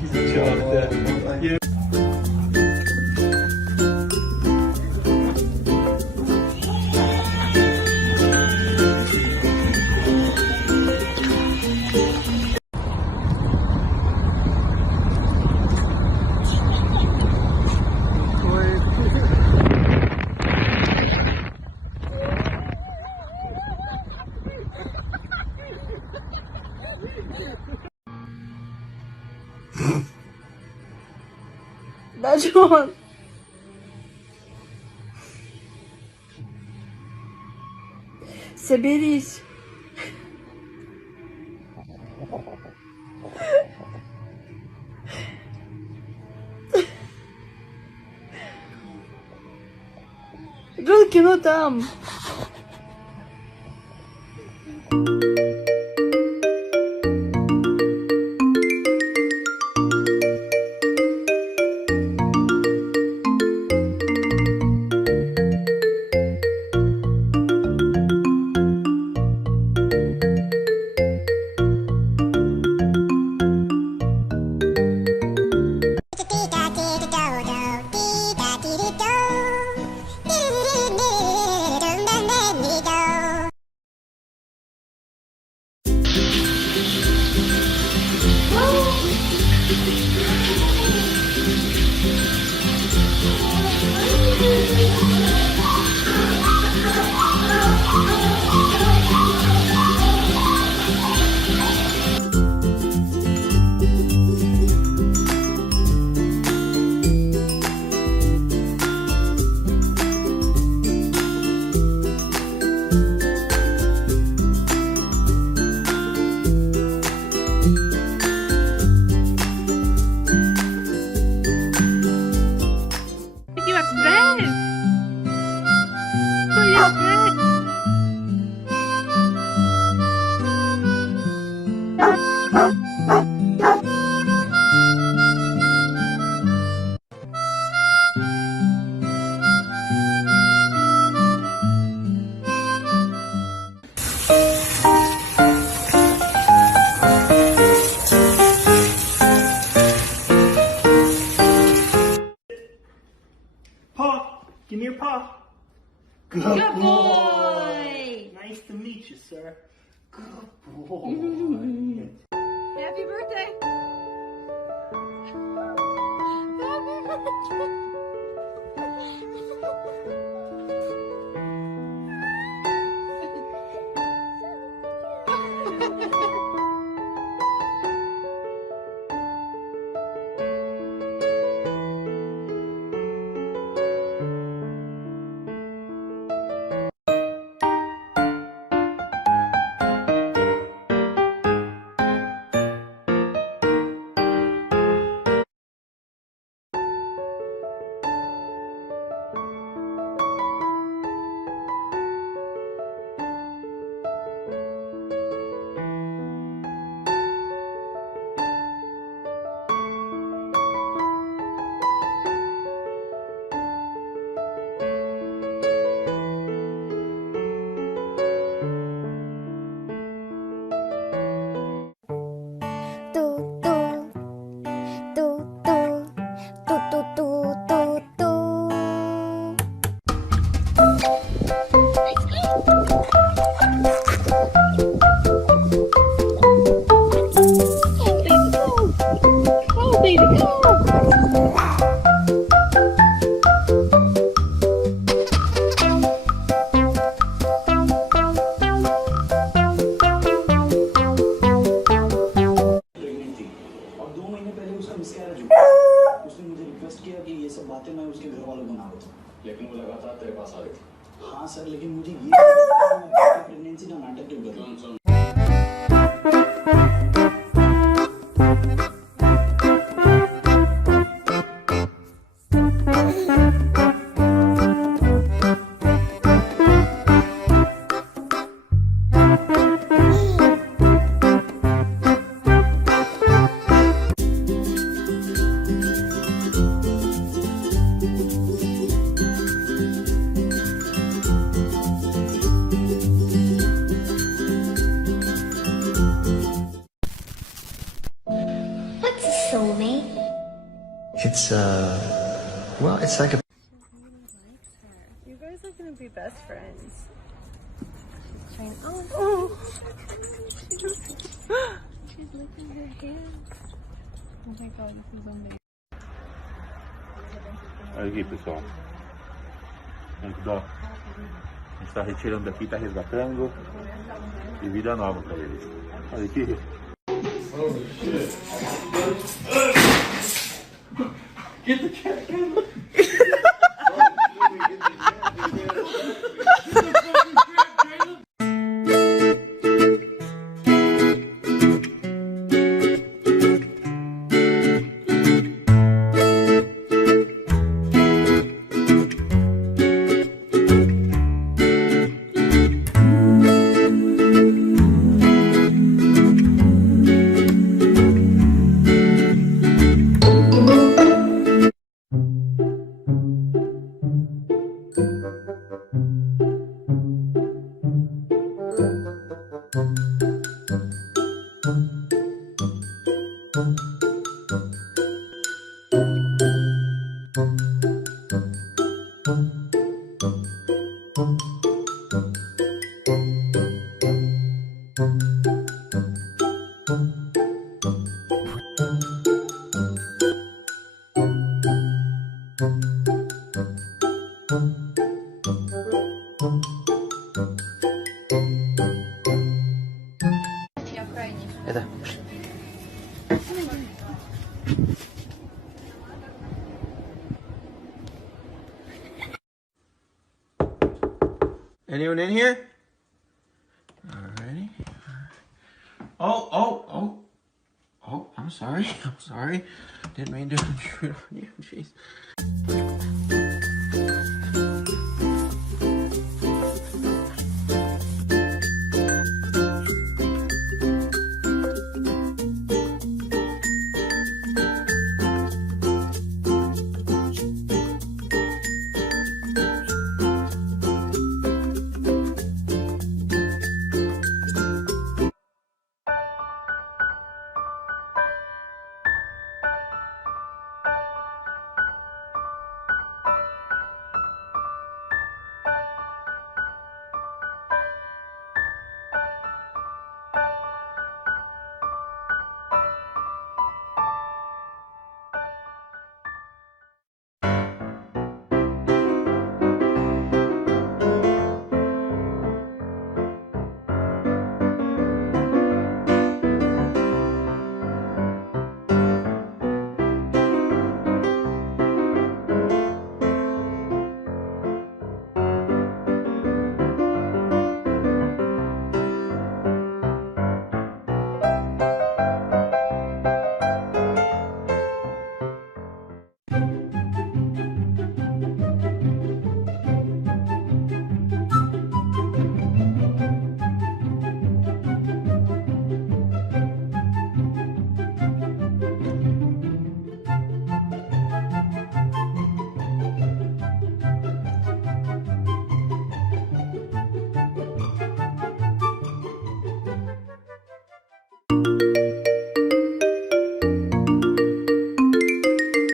he's a joke. Yeah. That's one. Соберись. Рылки, ну там. Paw, give me your paw. Good boy. Nice to meet you, sir. Good boy. Happy birthday. Happy birthday. लेकिन वो लगातार तेरे पास आ रही थी। हाँ sir, लेकिन मुझे ये प्रेगनेंसी का नाटक क्यों कर रही है? soulmate? It's well, it's like a You guys are gonna be best friends. Oh. She's licking her hand. Oh my god, this is amazing. Olha aqui, pessoal. Muito dó. A gente tá retirando daqui, tá resgatando. E vida nova pra eles. Olha aqui. Oh shit. Get the cat. Это. Anyone in here? Alrighty. Oh, I'm sorry. I'm sorry. Didn't mean to intrude on you. Jeez.